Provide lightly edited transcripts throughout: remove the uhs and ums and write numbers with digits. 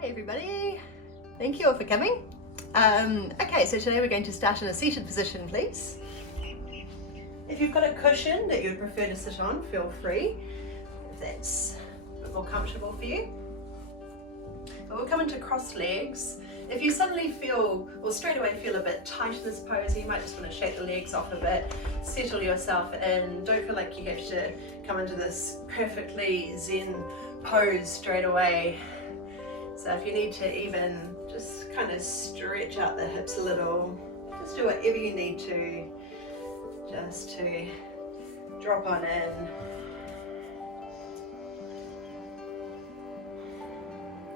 Hi everybody, thank you all for coming. Okay, so today we're going to start in a seated position, please. If you've got a cushion that you'd prefer to sit on, feel free, if that's a bit more comfortable for you. But we'll come into crossed legs. If you suddenly feel, or straight away feel a bit tight in this pose, you might just want to shake the legs off a bit, settle yourself in, don't feel like you have to come into this perfectly zen pose straight away. So if you need to even just kind of stretch out the hips a little, just do whatever you need to, just to drop on in.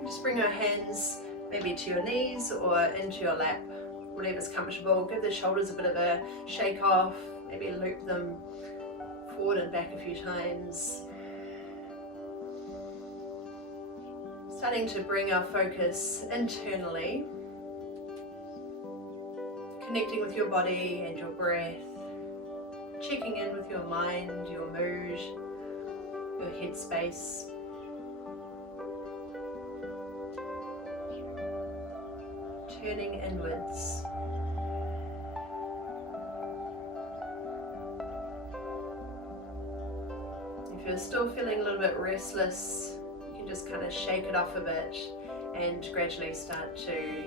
Just bring your hands maybe to your knees or into your lap, whatever's comfortable. Give the shoulders a bit of a shake off, maybe loop them forward and back a few times. Starting to bring our focus internally, connecting with your body and your breath, checking in with your mind, your mood, your headspace. Turning inwards. If you're still feeling a little bit restless, you can just kind of shake it off a bit and gradually start to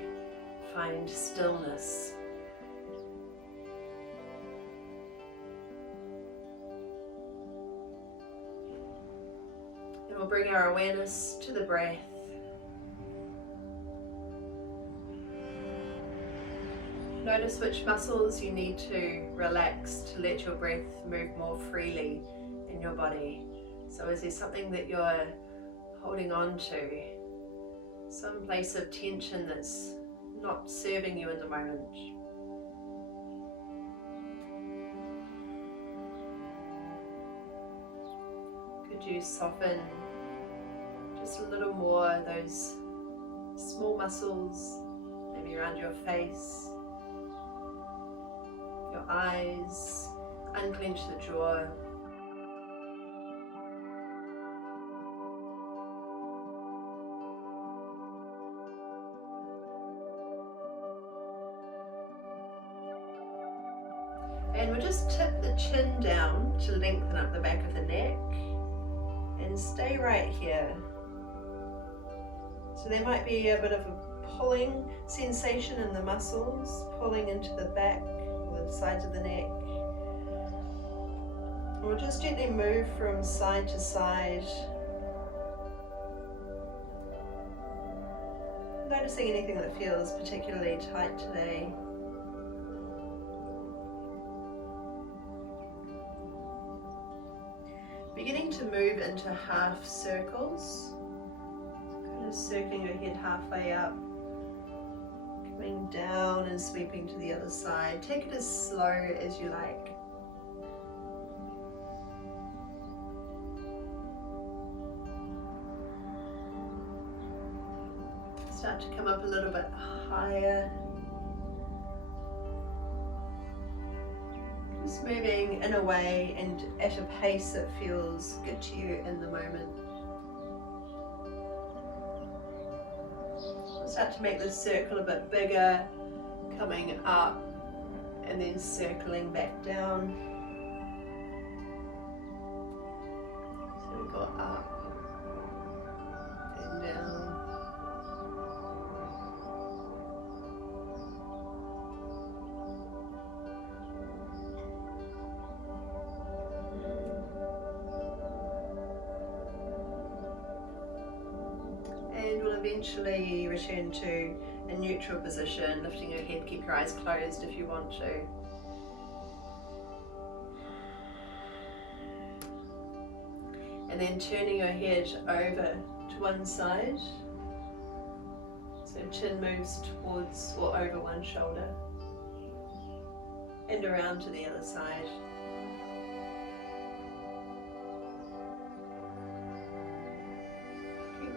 find stillness. And we'll bring our awareness to the breath. Notice which muscles you need to relax to let your breath move more freely in your body. So is there something that you're holding on to? Some place of tension that's not serving you in the moment? Could you soften just a little more those small muscles, maybe around your face, your eyes, unclench the jaw. And we'll just tip the chin down to lengthen up the back of the neck and stay right here. So there might be a bit of a pulling sensation in the muscles, pulling into the back, the sides of the neck. We'll just gently move from side to side, noticing anything that feels particularly tight today. Beginning to move into half circles, kind of circling your head halfway up, coming down and sweeping to the other side. Take it as slow as you like. Start to come up a little bit higher. Just moving in a way and at a pace that feels good to you in the moment. Start to make this circle a bit bigger, coming up and then circling back down. So we go up and down. And we'll eventually return to a neutral position, lifting your head, keep your eyes closed if you want to. And then turning your head over to one side. So chin moves towards or over one shoulder. And around to the other side.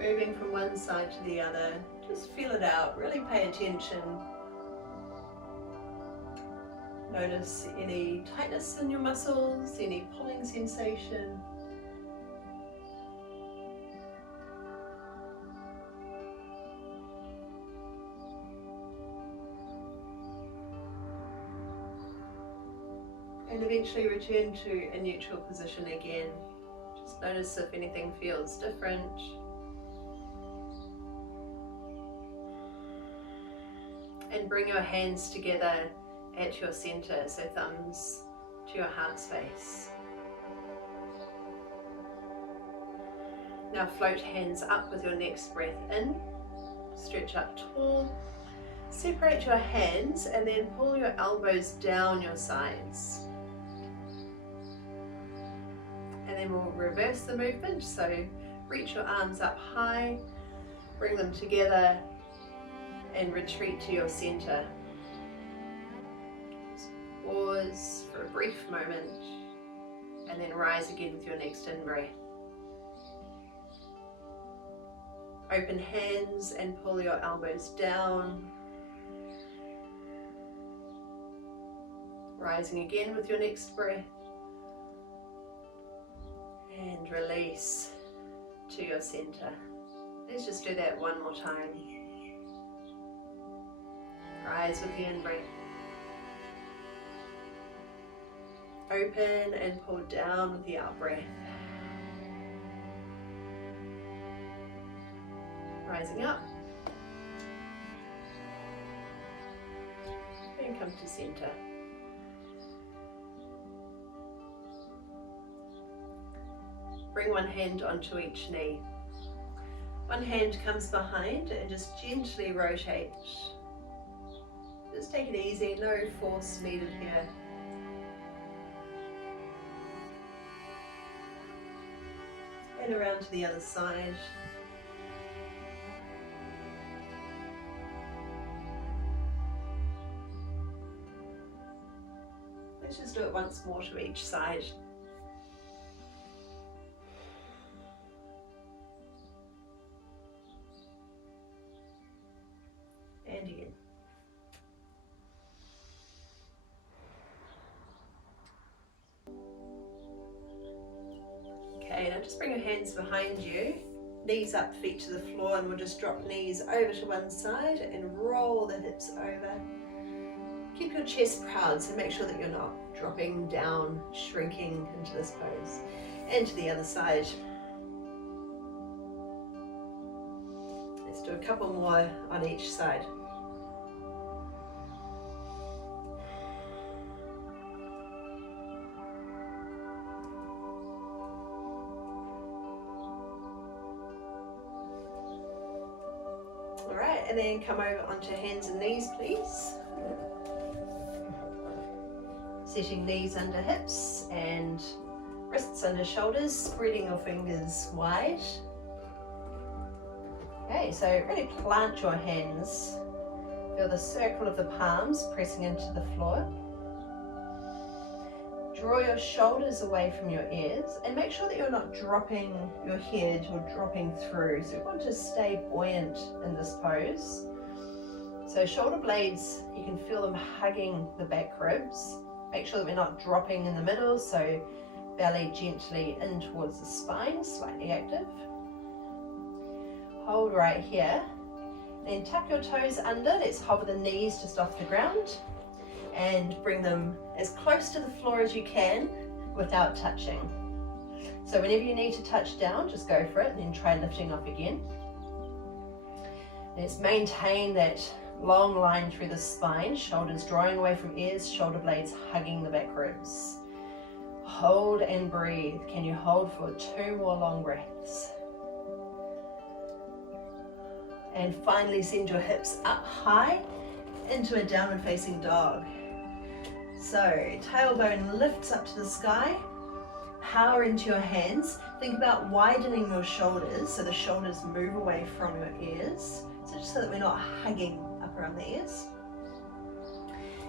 Moving from one side to the other, just feel it out, really pay attention. Notice any tightness in your muscles, any pulling sensation. eventually return to a neutral position again. Just notice if anything feels different. And bring your hands together at your center, so thumbs to your heart space. Now float hands up with your next breath in. Stretch up tall. Separate your hands and then pull your elbows down your sides. And then we'll reverse the movement, so reach your arms up high, bring them together and retreat to your center. Just pause for a brief moment and then rise again with your next in-breath. Open hands and pull your elbows down. Rising again with your next breath. And release to your center. Let's just do that one more time. Rise with the in-breath. Open and pull down with the out-breath. Rising up. And come to center. Bring one hand onto each knee. One hand comes behind and just gently rotate. Just take it easy, no force needed here. And around to the other side. Let's just do it once more to each side. And again. Okay, now just bring your hands behind you, knees up, feet to the floor, and we'll just drop knees over to one side and roll the hips over. Keep your chest proud, so make sure that you're not dropping down, shrinking into this pose. And to the other side. Let's do a couple more on each side. All right, and then come over onto hands and knees, please. Setting knees under hips and wrists under shoulders, spreading your fingers wide. Okay, so really plant your hands. Feel the circle of the palms pressing into the floor. Draw your shoulders away from your ears and make sure that you're not dropping your head or dropping through. So you want to stay buoyant in this pose. So shoulder blades, you can feel them hugging the back ribs. Make sure that we're not dropping in the middle, so belly gently in towards the spine, slightly active. Hold right here. Then tuck your toes under. Let's hover the knees just off the ground and bring them as close to the floor as you can without touching. So whenever you need to touch down, just go for it and then try lifting up again. Let's maintain that long line through the spine, shoulders drawing away from ears, shoulder blades hugging the back ribs. Hold and breathe. Can you hold for 2 more long breaths? And finally send your hips up high into a downward facing dog. So tailbone lifts up to the sky, power into your hands. Think about widening your shoulders so the shoulders move away from your ears. So just so that we're not hugging up around the ears.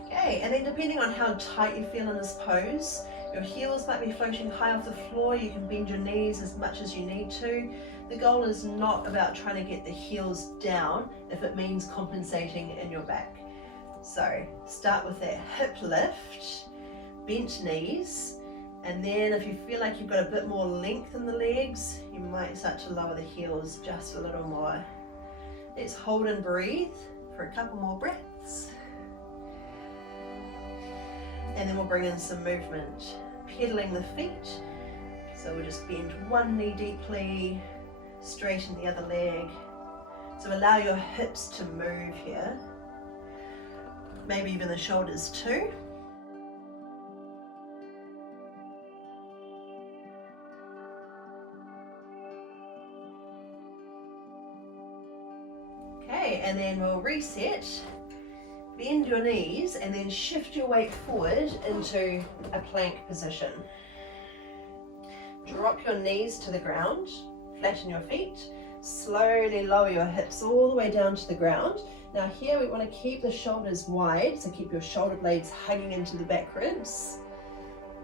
Okay, and then depending on how tight you feel in this pose, your heels might be floating high off the floor. You can bend your knees as much as you need to. The goal is not about trying to get the heels down if it means compensating in your back. So start with that hip lift, bent knees, and then if you feel like you've got a bit more length in the legs, you might start to lower the heels just a little more. Let's hold and breathe for a couple more breaths. And then we'll bring in some movement, pedaling the feet. So we'll just bend one knee deeply, straighten the other leg. So allow your hips to move here, maybe even the shoulders too. Okay, and then we'll reset, bend your knees and then shift your weight forward into a plank position. Drop your knees to the ground, flatten your feet, slowly lower your hips all the way down to the ground. Now here we want to keep the shoulders wide, so keep your shoulder blades hugging into the back ribs.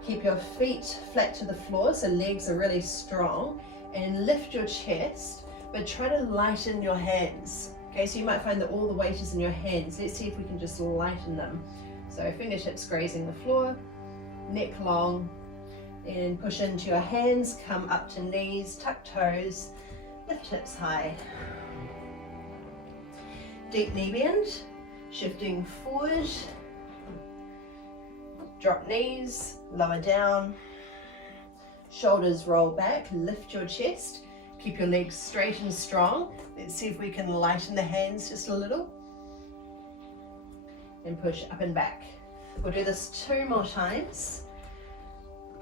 Keep your feet flat to the floor, so legs are really strong, and lift your chest, but try to lighten your hands. Okay, so you might find that all the weight is in your hands. Let's see if we can just lighten them. So fingertips grazing the floor, neck long, and push into your hands, come up to knees, tuck toes, lift hips high. Deep knee bend, shifting forward, drop knees, lower down, shoulders roll back, lift your chest, keep your legs straight and strong. Let's see if we can lighten the hands just a little. And push up and back. We'll do this 2 more times.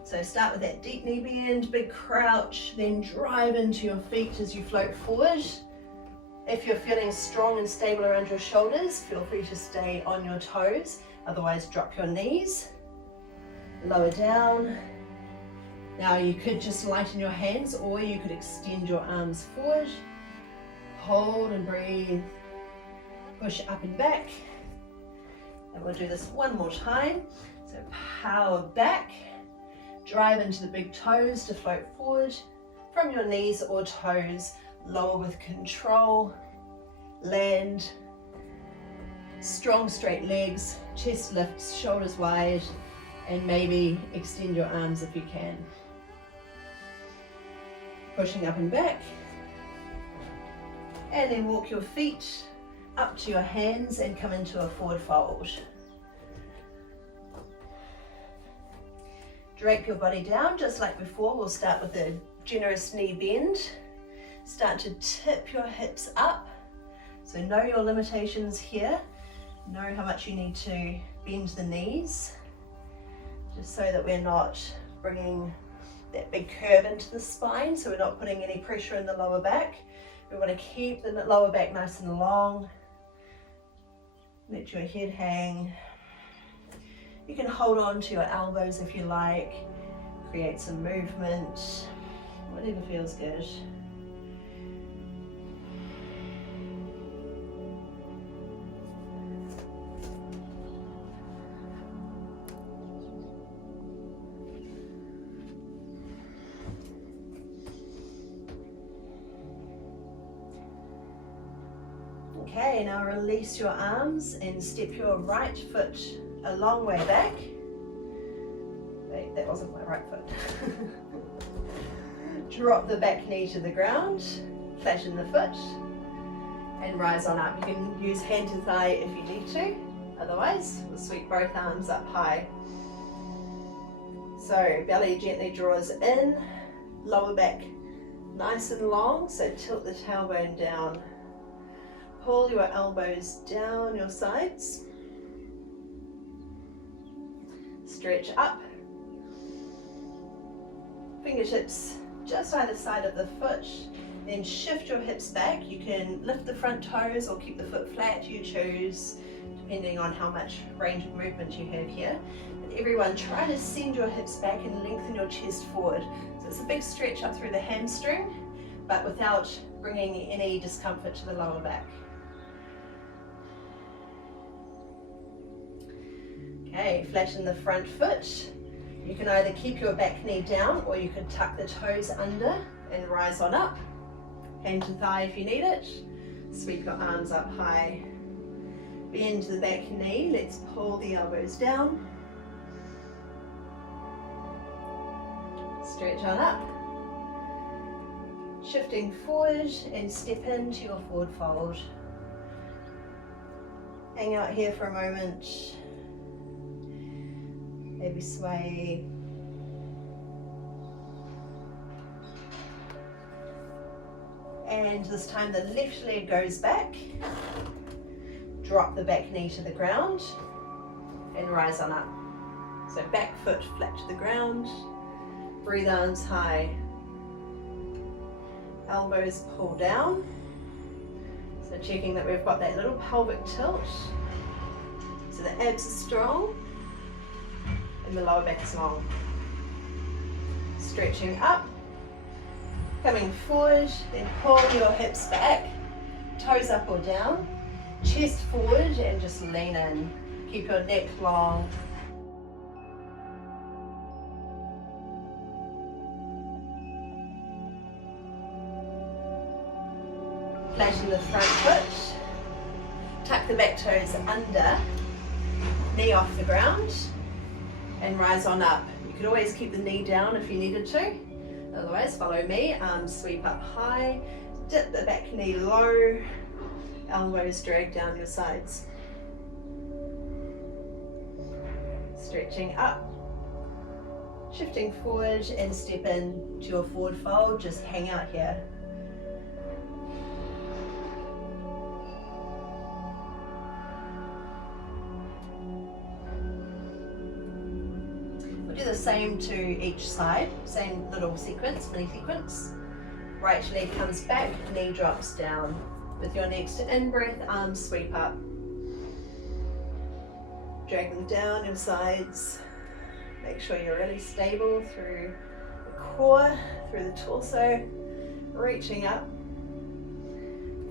So start with that deep knee bend, big crouch, then drive into your feet as you float forward. If you're feeling strong and stable around your shoulders, feel free to stay on your toes. Otherwise, drop your knees, lower down. Now you could just lighten your hands, or you could extend your arms forward. Hold and breathe. Push up and back. And we'll do this 1 more time. So power back. Drive into the big toes to float forward. From your knees or toes, lower with control. Land. Strong straight legs, chest lifts, shoulders wide, and maybe extend your arms if you can. Pushing up and back. And then walk your feet up to your hands and come into a forward fold. Drape your body down just like before. We'll start with a generous knee bend. Start to tip your hips up. So know your limitations here. Know how much you need to bend the knees, just so that we're not bringing that big curve into the spine, so we're not putting any pressure in the lower back. We want to keep the lower back nice and long. Let your head hang. You can hold on to your elbows if you like. Create some movement, whatever feels good. Okay, now release your arms and step your right foot a long way back. Wait, that wasn't my right foot. Drop the back knee to the ground, flatten the foot, and rise on up. You can use hand to thigh if you need to. Otherwise, we'll sweep both arms up high. So belly gently draws in, lower back nice and long, so tilt the tailbone down. Pull your elbows down your sides. Stretch up. Fingertips just either side of the foot. Then shift your hips back. You can lift the front toes or keep the foot flat, you choose, depending on how much range of movement you have here. But everyone, try to send your hips back and lengthen your chest forward. So it's a big stretch up through the hamstring, but without bringing any discomfort to the lower back. Okay, flatten the front foot. You can either keep your back knee down or you can tuck the toes under and rise on up. Hand to thigh if you need it. Sweep your arms up high. Bend the back knee. Let's pull the elbows down. Stretch on up. Shifting forward and step into your forward fold. Hang out here for a moment. Maybe sway. And this time the left leg goes back. Drop the back knee to the ground and rise on up. So back foot flat to the ground. Breathe arms high. Elbows pull down. So checking that we've got that little pelvic tilt. So the abs are strong and the lower back is long. Stretching up. Coming forward, then pull your hips back. Toes up or down. Chest forward and just lean in. Keep your neck long. Flatten the front foot. Tuck the back toes under. Knee off the ground. And rise on up. You could always keep the knee down if you needed to. Otherwise, follow me. Arms sweep up high. Dip the back knee low. Elbows drag down your sides. Stretching up. Shifting forward and step in to your forward fold. Just hang out here. We'll do the same to each side. Same little sequence, mini sequence. Right leg comes back, knee drops down. With your next in-breath, arms sweep up. Drag them down your sides. Make sure you're really stable through the core, through the torso. Reaching up.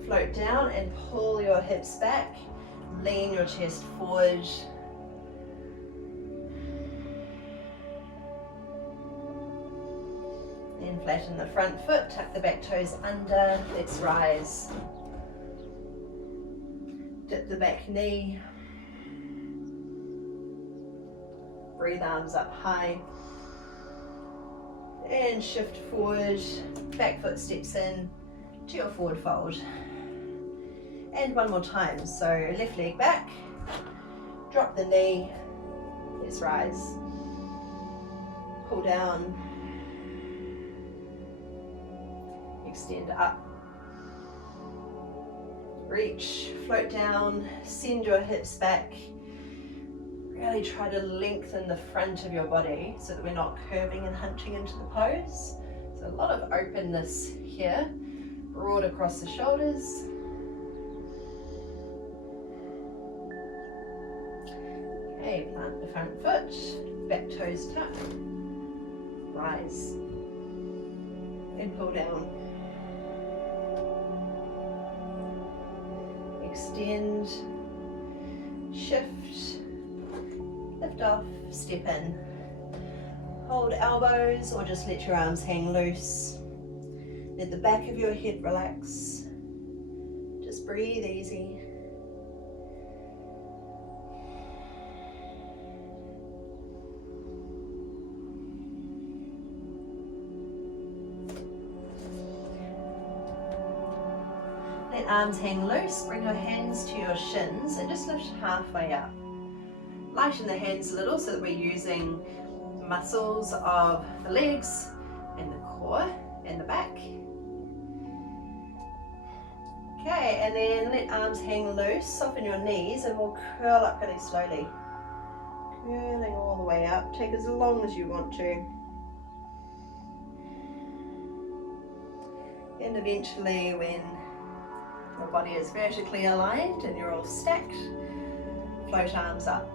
Float down and pull your hips back. Lean your chest forward. Then flatten the front foot, tuck the back toes under. Let's rise. Dip the back knee. Breathe arms up high. And shift forward. Back foot steps in to your forward fold. And one more time. So left leg back. Drop the knee. Let's rise. Pull down. Extend up. Reach, float down, send your hips back. Really try to lengthen the front of your body so that we're not curving and hunching into the pose. So a lot of openness here, broad across the shoulders. Okay, plant the front foot, back toes tuck, rise, and pull down. Extend, shift, lift off, step in. Hold elbows or just let your arms hang loose. Let the back of your head relax. Just breathe easy. Arms hang loose, bring your hands to your shins and just lift halfway up. Lighten the hands a little so that we're using muscles of the legs and the core and the back. Okay, and then let arms hang loose, soften your knees and we'll curl up really slowly. Curling all the way up, take as long as you want to. And eventually when your body is vertically aligned and you're all stacked, float arms up.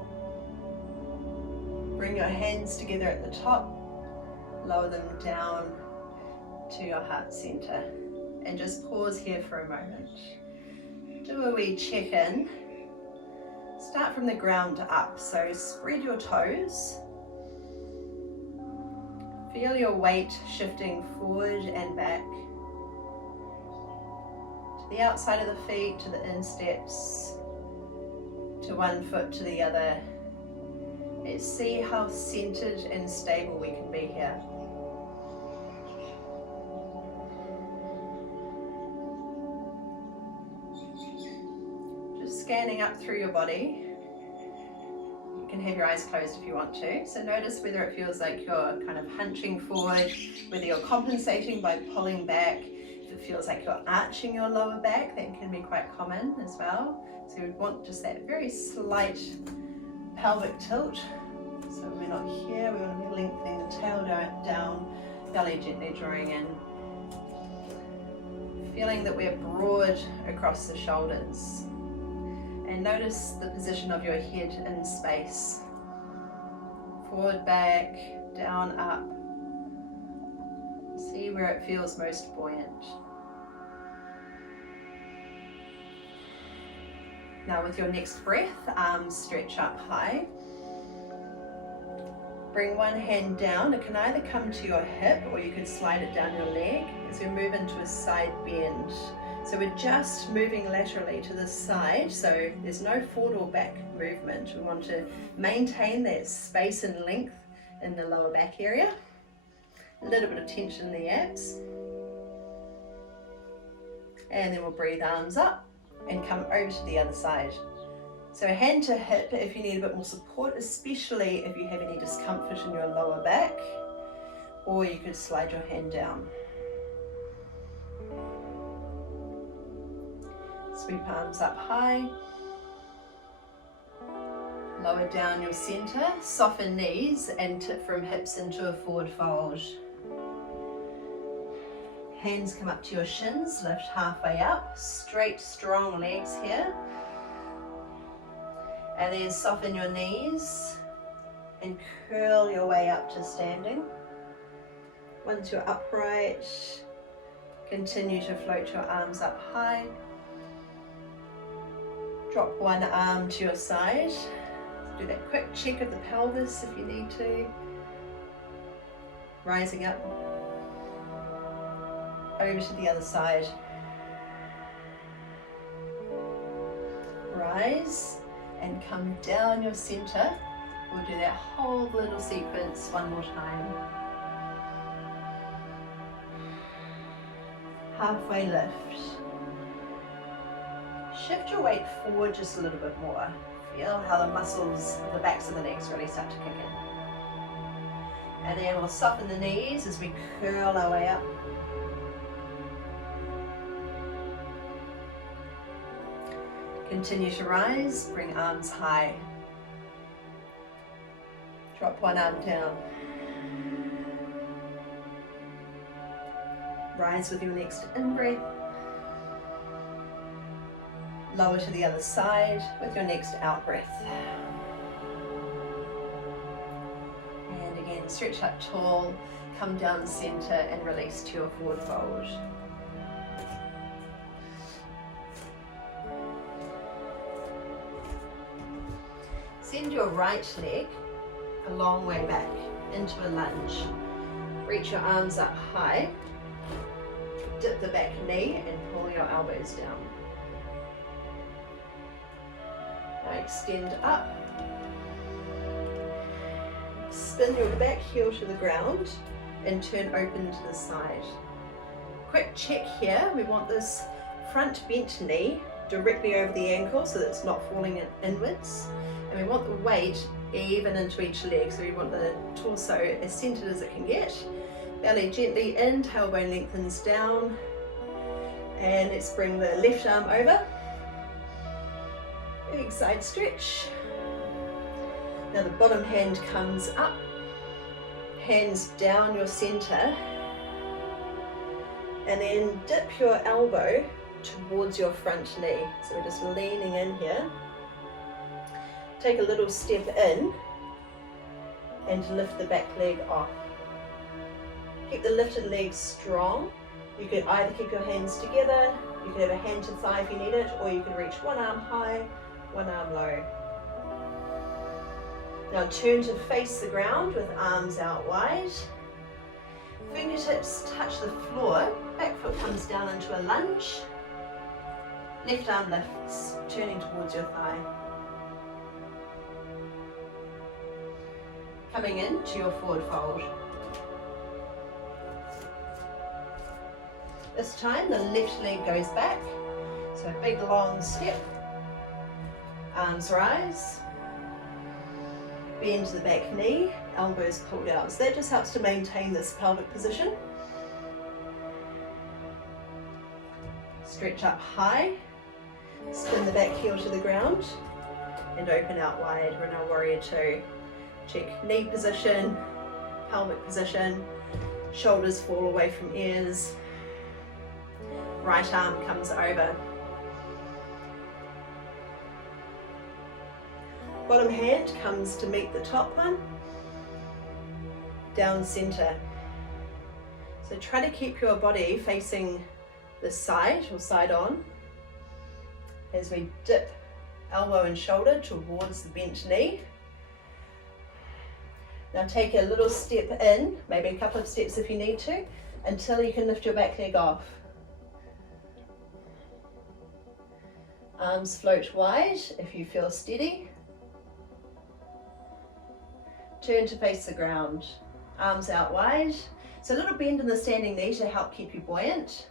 Bring your hands together at the top, lower them down to your heart center. And just pause here for a moment. Do a wee check-in. Start from the ground up, so spread your toes. Feel your weight shifting forward and back. The outside of the feet, to the insteps, to one foot to the other. Let's see how centered and stable we can be here. Just scanning up through your body. You can have your eyes closed if you want to. So notice whether it feels like you're kind of hunching forward, whether you're compensating by pulling back. If it feels like you're arching your lower back, that can be quite common as well. So you would want just that very slight pelvic tilt. So we're not here, we want to be lengthening the tail down, belly gently drawing in. Feeling that we're broad across the shoulders. And notice the position of your head in space. Forward, back, down, up. See where it feels most buoyant. Now with your next breath, arms stretch up high. Bring one hand down. It can either come to your hip or you could slide it down your leg as we move into a side bend. So we're just moving laterally to the side, so there's no forward or back movement. We want to maintain that space and length in the lower back area. A little bit of tension in the abs. And then we'll breathe arms up and come over to the other side. So hand to hip if you need a bit more support, especially if you have any discomfort in your lower back, or you could slide your hand down. Sweep arms up high. Lower down your center, soften knees and tip from hips into a forward fold. Hands come up to your shins, lift halfway up, straight strong legs here. And then soften your knees and curl your way up to standing. Once you're upright, continue to float your arms up high. Drop one arm to your side. Do that quick check of the pelvis if you need to. Rising up. Over to the other side. Rise and come down your center. We'll do that whole little sequence one more time. Halfway lift. Shift your weight forward just a little bit more. Feel how the muscles of the backs of the legs really start to kick in. And then we'll soften the knees as we curl our way up. Continue to rise, bring arms high. Drop one arm down. Rise with your next in-breath. Lower to the other side with your next out-breath. And again, stretch up tall, come down center and release to your forward fold. Send your right leg a long way back into a lunge. Reach your arms up high. Dip the back knee and pull your elbows down. Now extend up. Spin your back heel to the ground and turn open to the side. Quick check here. We want this front bent knee directly over the ankle so that it's not falling inwards. And we want the weight even into each leg, so we want the torso as centered as it can get. Belly gently in, tailbone lengthens down. And let's bring the left arm over. Big side stretch. Now the bottom hand comes up. Hands down your center. And then dip your elbow towards your front knee. So we're just leaning in here. Take a little step in and lift the back leg off. Keep the lifted leg strong. You could either keep your hands together, you could have a hand to thigh if you need it, or you can reach one arm high, one arm low. Now turn to face the ground with arms out wide. Fingertips touch the floor, back foot comes down into a lunge. Left arm lifts, turning towards your thigh. Coming in to your forward fold. This time the left leg goes back, so a big long step. Arms rise. Bend the back knee, elbows pulled out. So that just helps to maintain this pelvic position. Stretch up high, spin the back heel to the ground, and open out wide. We're in our warrior two. Check knee position, pelvic position, shoulders fall away from ears, right arm comes over. Bottom hand comes to meet the top one, down center. So try to keep your body facing the side or side on as we dip elbow and shoulder towards the bent knee. Now take a little step in, maybe a couple of steps if you need to, until you can lift your back leg off. Arms float wide if you feel steady. Turn to face the ground. Arms out wide. So a little bend in the standing knee to help keep you buoyant.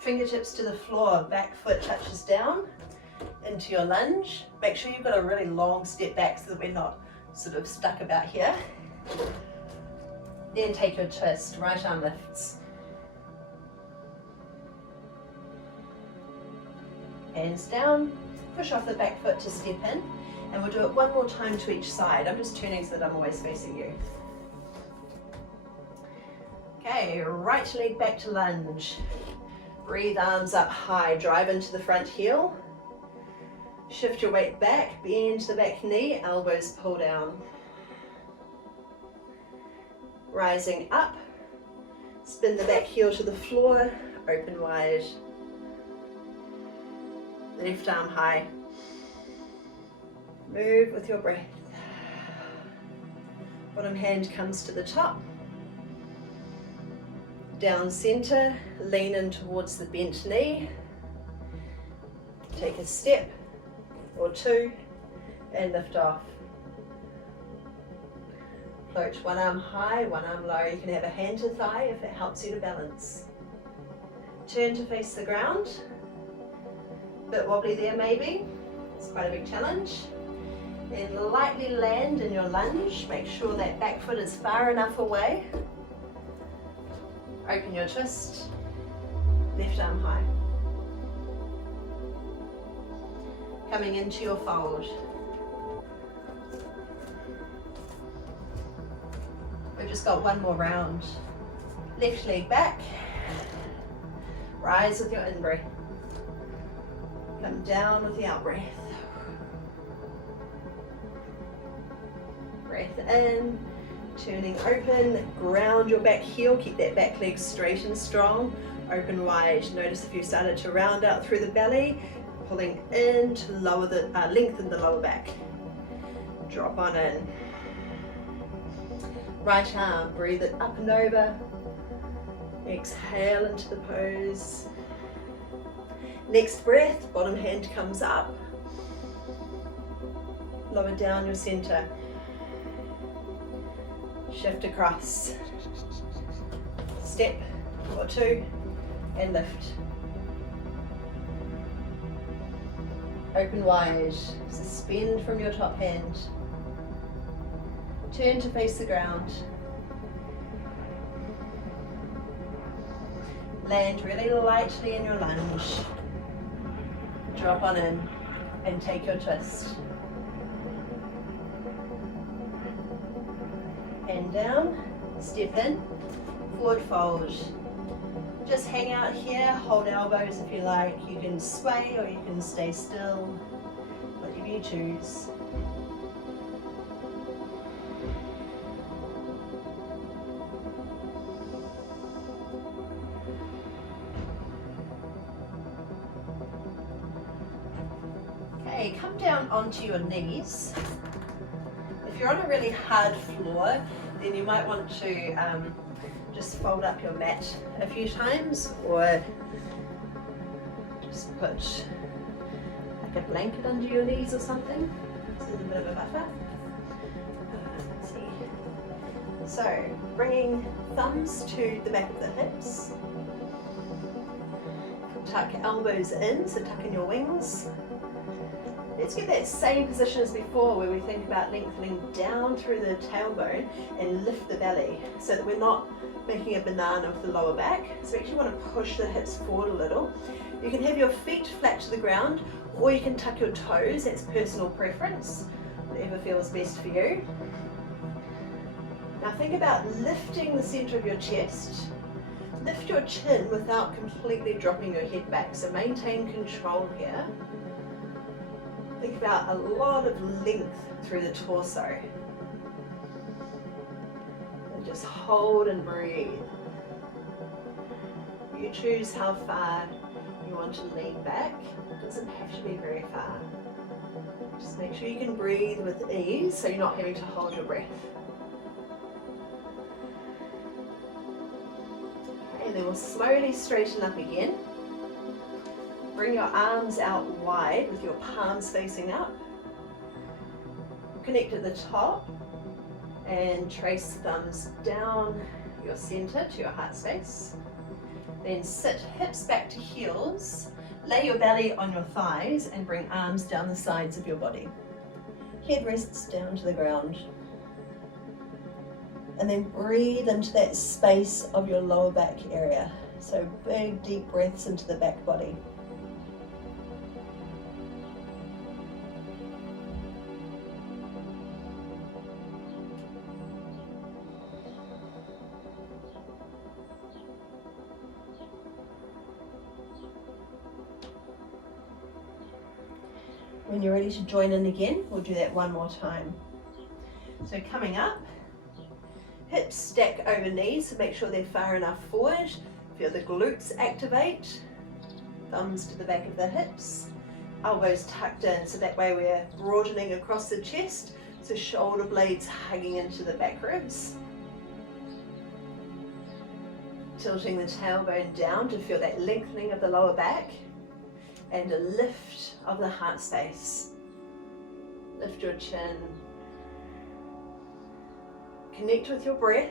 Fingertips to the floor, back foot touches down into your lunge. Make sure you've got a really long step back so that we're not sort of stuck about here. Then take your twist, right arm lifts. Hands down, push off the back foot to step in, and we'll do it one more time to each side. I'm just turning so that I'm always facing you. Okay, right leg back to lunge. Breathe, arms up high, drive into the front heel. Shift your weight back, bend the back knee, elbows pull down. Rising up, spin the back heel to the floor, open wide. Left arm high. Move with your breath. Bottom hand comes to the top. Down center, lean in towards the bent knee. Take a step or two and lift off. Float one arm high, one arm low. You can have a hand to thigh if it helps you to balance. Turn to face the ground. Bit wobbly there maybe. It's quite a big challenge. Then lightly land in your lunge. Make sure that back foot is far enough away. Open your twist. Left arm high. Coming into your fold. We've just got one more round. Left leg back. Rise with your in-breath. Come down with the out-breath. Breath in, turning open, ground your back heel, keep that back leg straight and strong, open wide. Notice if you started to round out through the belly, pulling in to lower the, lengthen the lower back. Drop on in. Right arm, breathe it up and over. Exhale into the pose. Next breath, bottom hand comes up. Lower down your center. Shift across. Step or two and lift. Open wide. Suspend from your top hand. Turn to face the ground. Land really lightly in your lunge. Drop on in and take your twist. And down, step in, forward fold. Just hang out here, hold elbows if you like. You can sway or you can stay still, whatever you choose. Okay, come down onto your knees. If you're on a really hard floor, then you might want to just fold up your mat a few times, or just put like a blanket under your knees or something. So there's a bit of a buffer. Let's see. So, bringing thumbs to the back of the hips. Tuck elbows in, so tuck in your wings. Let's get that same position as before, where we think about lengthening down through the tailbone and lift the belly, so that we're not making a banana with the lower back. So we actually want to push the hips forward a little. You can have your feet flat to the ground, or you can tuck your toes. That's personal preference, whatever feels best for you. Now think about lifting the center of your chest. Lift your chin without completely dropping your head back, so maintain control here. Think about a lot of length through the torso. And just hold and breathe. You choose how far you want to lean back. It doesn't have to be very far. Just make sure you can breathe with ease, so you're not having to hold your breath. And then we'll slowly straighten up again. Bring your arms out wide with your palms facing up. Connect at the top and trace the thumbs down your center to your heart space. Then sit hips back to heels. Lay your belly on your thighs and bring arms down the sides of your body. Head rests down to the ground. And then breathe into that space of your lower back area. So big, deep breaths into the back body. When you're ready to join in again, we'll do that one more time. So coming up, hips stack over knees, so make sure they're far enough forward. Feel the glutes activate. Thumbs to the back of the hips. Elbows tucked in, so that way we're broadening across the chest, so shoulder blades hugging into the back ribs. Tilting the tailbone down to feel that lengthening of the lower back. And a lift of the heart space. Lift your chin. Connect with your breath.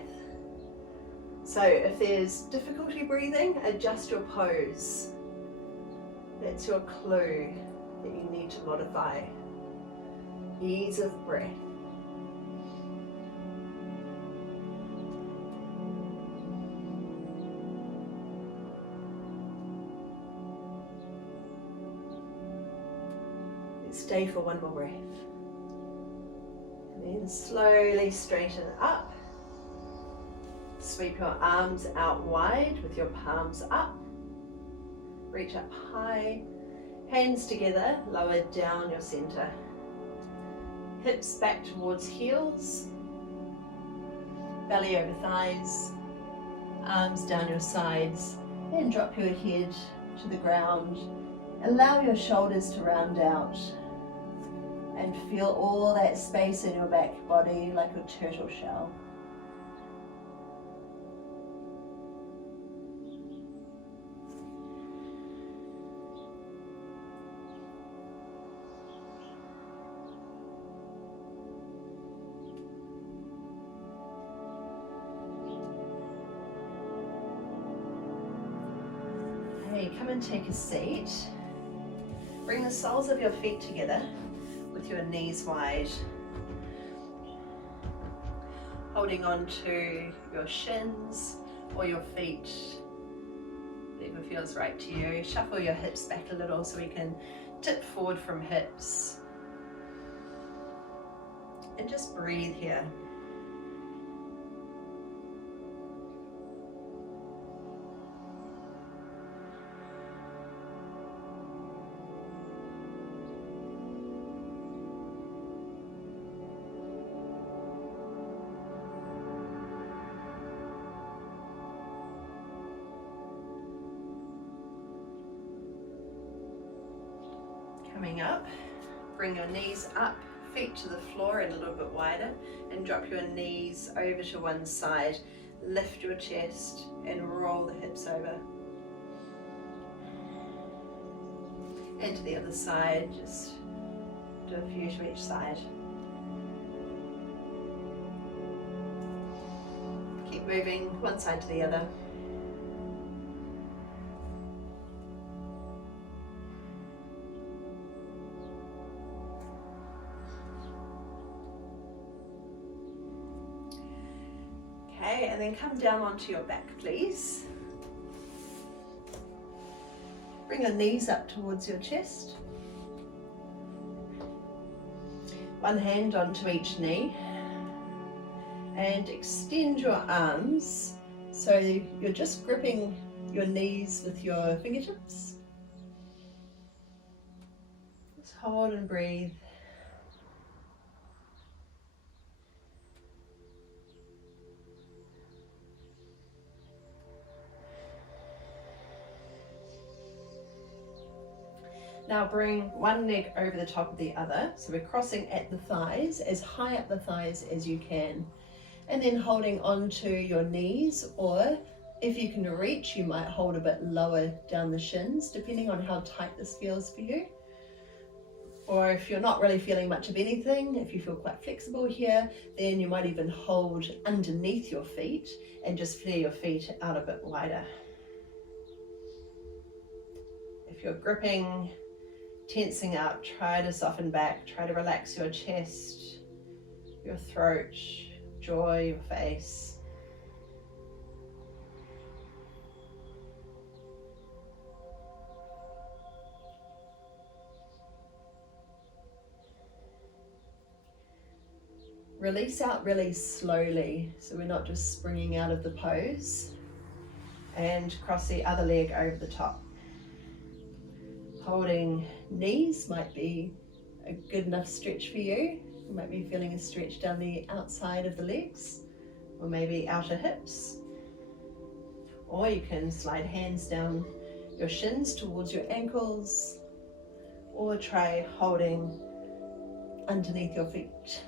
So if there's difficulty breathing, adjust your pose. That's your clue that you need to modify. Ease of breath. Stay for one more breath. And then slowly straighten up. Sweep your arms out wide with your palms up. Reach up high. Hands together, lower down your center. Hips back towards heels. Belly over thighs. Arms down your sides. Then drop your head to the ground. Allow your shoulders to round out. And feel all that space in your back body like a turtle shell. Hey, come and take a seat. Bring the soles of your feet together with your knees wide. Holding on to your shins or your feet, whatever feels right to you. Shuffle your hips back a little so we can tip forward from hips. And just breathe here. Coming up, bring your knees up, feet to the floor and a little bit wider, and drop your knees over to one side. Lift your chest and roll the hips over. And to the other side, just do a few to each side. Keep moving one side to the other. Okay, and then come down onto your back, please. Bring your knees up towards your chest. One hand onto each knee. And extend your arms so you're just gripping your knees with your fingertips. Just hold and breathe. Now bring one leg over the top of the other. So we're crossing at the thighs, as high up the thighs as you can. And then holding onto your knees, or if you can reach, you might hold a bit lower down the shins, depending on how tight this feels for you. Or if you're not really feeling much of anything, if you feel quite flexible here, then you might even hold underneath your feet and just flare your feet out a bit wider. If you're gripping, tensing up, try to soften back, try to relax your chest, your throat, jaw, your face. Release out really slowly, so we're not just springing out of the pose. And cross the other leg over the top. Holding knees might be a good enough stretch for you. You might be feeling a stretch down the outside of the legs, or maybe outer hips. Or you can slide hands down your shins towards your ankles, or try holding underneath your feet.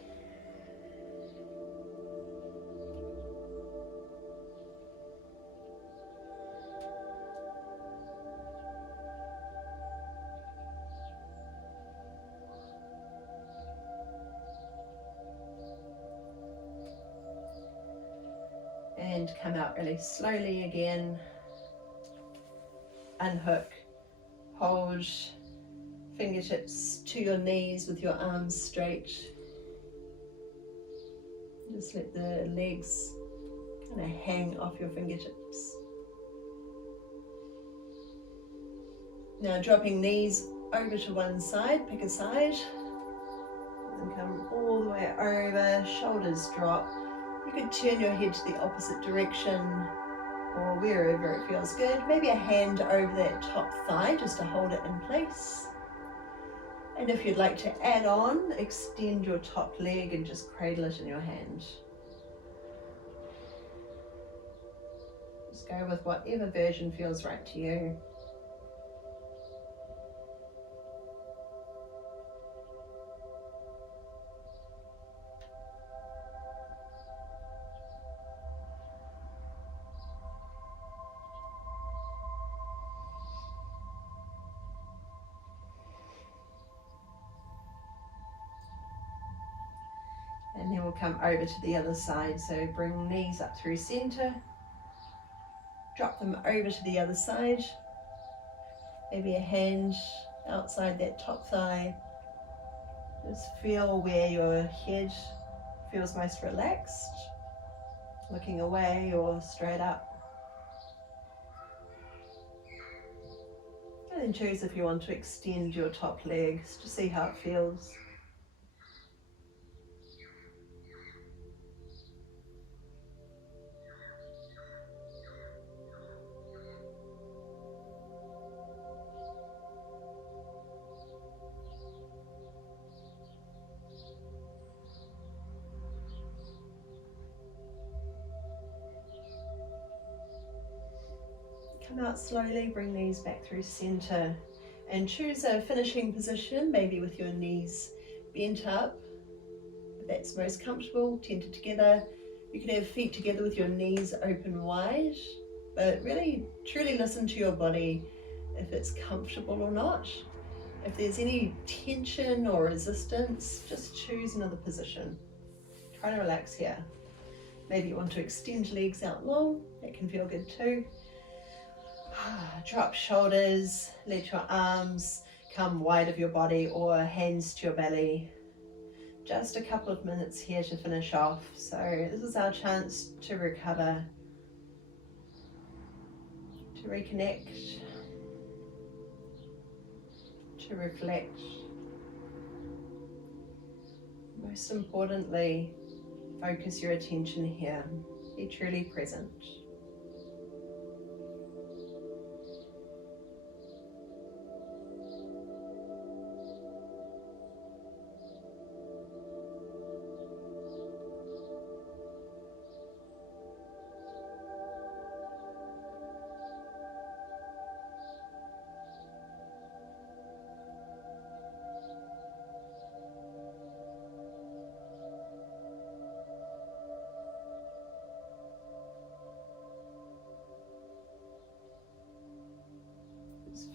And come out really slowly again. Unhook, hold fingertips to your knees with your arms straight. Just let the legs kind of hang off your fingertips. Now dropping knees over to one side, pick a side, and come all the way over, shoulders drop. You could turn your head to the opposite direction or wherever it feels good. Maybe a hand over that top thigh just to hold it in place. And if you'd like to add on, extend your top leg and just cradle it in your hand. Just go with whatever version feels right to you. And then we'll come over to the other side. So bring knees up through center. Drop them over to the other side. Maybe a hand outside that top thigh. Just feel where your head feels most relaxed. Looking away or straight up. And then choose if you want to extend your top legs to see how it feels. Come out slowly, bring knees back through center and choose a finishing position, maybe with your knees bent up. If that's most comfortable, tented together. You can have feet together with your knees open wide, but really truly listen to your body if it's comfortable or not. If there's any tension or resistance, just choose another position. Try to relax here. Maybe you want to extend legs out long, that can feel good too. Drop shoulders, let your arms come wide of your body or hands to your belly. Just a couple of minutes here to finish off. So this is our chance to recover, to reconnect, to reflect. Most importantly, focus your attention here. Be truly present.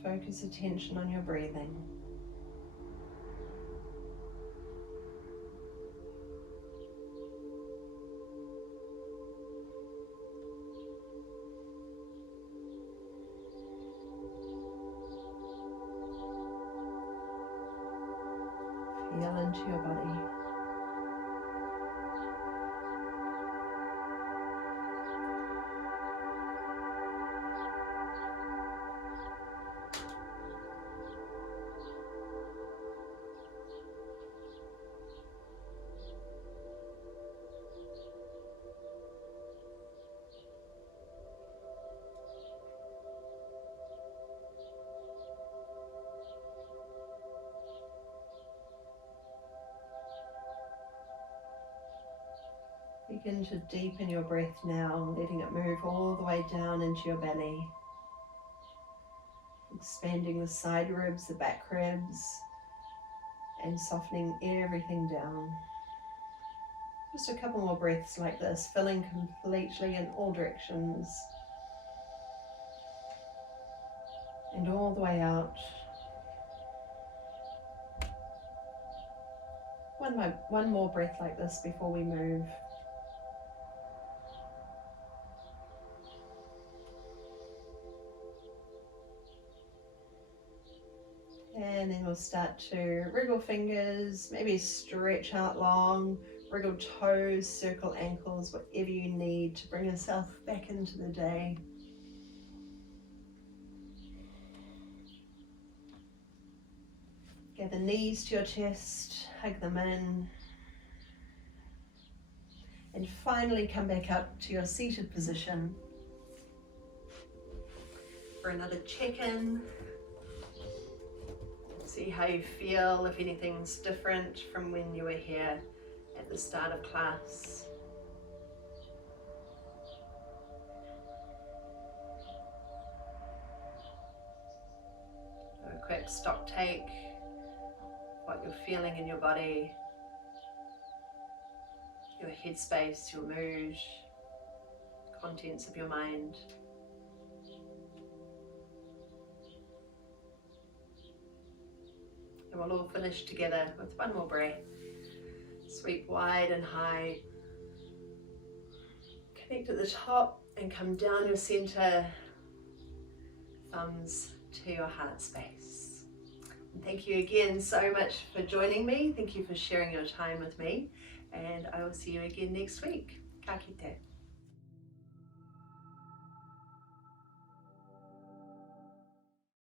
Focus attention on your breathing. Feel into your body. Begin to deepen your breath now, letting it move all the way down into your belly. Expanding the side ribs, the back ribs, and softening everything down. Just a couple more breaths like this, filling completely in all directions. And all the way out. One more breath like this before we move. And then we'll start to wriggle fingers, maybe stretch out long, wriggle toes, circle ankles, whatever you need to bring yourself back into the day. Get the knees to your chest, hug them in. And finally come back up to your seated position for another check-in. See how you feel, if anything's different from when you were here at the start of class. A quick stock take, what you're feeling in your body, your headspace, your mood, contents of your mind. And we'll all finish together with one more breath. Sweep wide and high. Connect at the top and come down your center. Thumbs to your heart space. And thank you again so much for joining me. Thank you for sharing your time with me. And I will see you again next week. Ka kite.